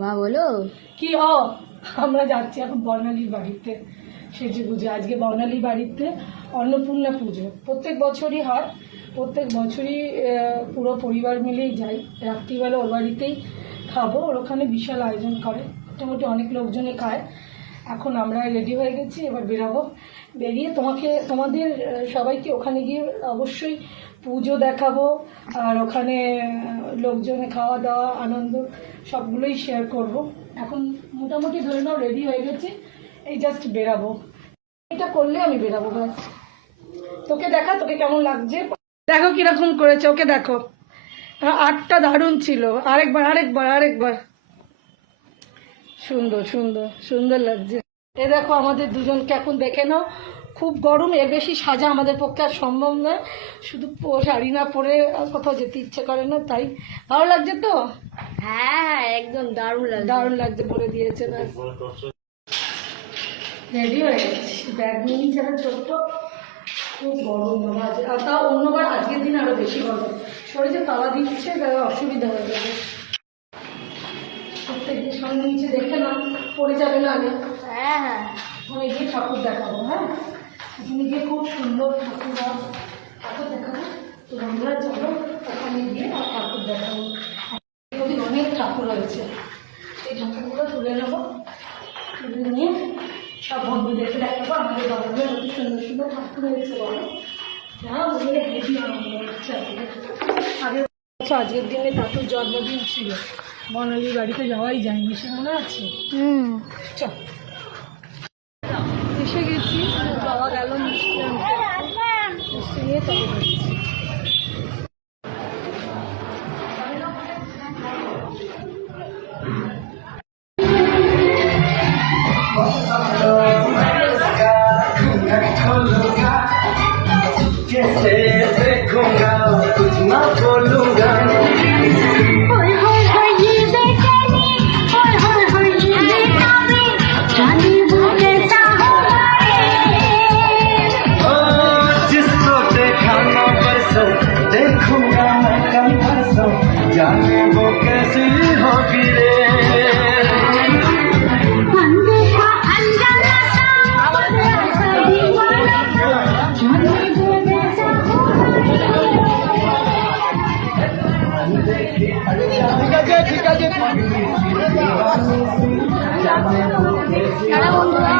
বা বলো কি আমরা যাচ্ছি এখন বর্ণালীর বাড়িতে সেজে গুজে। আজকে বর্ণালীর বাড়িতে অন্নপূর্ণা পুজো প্রত্যেক বছরই হয়, প্রত্যেক বছরই পুরো পরিবার মিলেই যাই। রাত্রিবেলা ওর বাড়িতেই খাবো, ওর ওখানে বিশাল আয়োজন করে, মোটামুটি অনেক লোকজনই খায়। এখন আমরা রেডি হয়ে গেছি, এবার বেরাবো। বেরিয়ে তোমাদের সবাইকে ওখানে গিয়ে অবশ্যই পুজো দেখাবো, আর ওখানে লোকজনে খাওয়া দাওয়া আনন্দ সবগুলোই শেয়ার করব। এখন মোটামুটি ধরে নাও রেডি হয়ে গেছি, এই জাস্ট বেরাবো। এটা করলে আমি বেরাবো ব্যাস। তোকে দেখা, তোকে কেমন লাগছে দেখো, কিরকম করেছে ওকে দেখো। আটটা দারুণ ছিল, আরেকবার আরেকবার আরেকবার, সুন্দর সুন্দর সুন্দর লাগছে। এ দেখো আমাদের দুজনকে এখন দেখে নাও, খুব গরম, এর বেশি সাজা আমাদের পক্ষে আর সম্ভব নয়। শুধু শাড়ি না পরে আর কোথাও যেতে ইচ্ছে করে না, তাই ভালো লাগছে তো? হ্যাঁ একদম দারুণ লাগছে, দারুণ লাগছে বলে দিয়েছে। ব্যাস রেডি হয়ে গেছি, ব্যাগ নিয়ে নিচ্ছে ছোট্ট। খুব গরম আজ, আর তাও অন্যবার আজকের দিন আরো বেশি গরম, শরীরে তালা দিচ্ছে, অসুবিধা হয়ে যাবে। প্রত্যেকদিন সঙ্গে নিচে দেখে না পড়ে যাবে না আগে। হ্যাঁ হ্যাঁ, ওখানে গিয়ে ঠাকুর দেখাবো। হ্যাঁ, ওখানে গিয়ে খুব সুন্দর ঠাকুর দেখাবো। তো আমরা চলো ওখানে গিয়ে আর ঠাকুর দেখাবো। অনেক ঠাকুর হয়েছে, সেই ঠাকুরগুলো তুলে নেবো, তুলে নিয়ে সব বন্ধুদেরকে দেখাবো। আমাদের বাগানের অতি সুন্দর সুন্দর ঠাকুর হয়েছে, বলো না বললে হেভি আনন্দ হচ্ছে। আজকের দিনে ঠাকুর জন্মদিন ছিল, বর্ণালীর বাড়িতে যাওয়াই যায়নি, সে মনে আছে? চল, এসে গেছি, বাবা গেল মিষ্টি আনতে, মিষ্টি নিয়ে তবে যাচ্ছি। जाने वो कैसी होगी रे। ঠিক আছে বন্ধুরা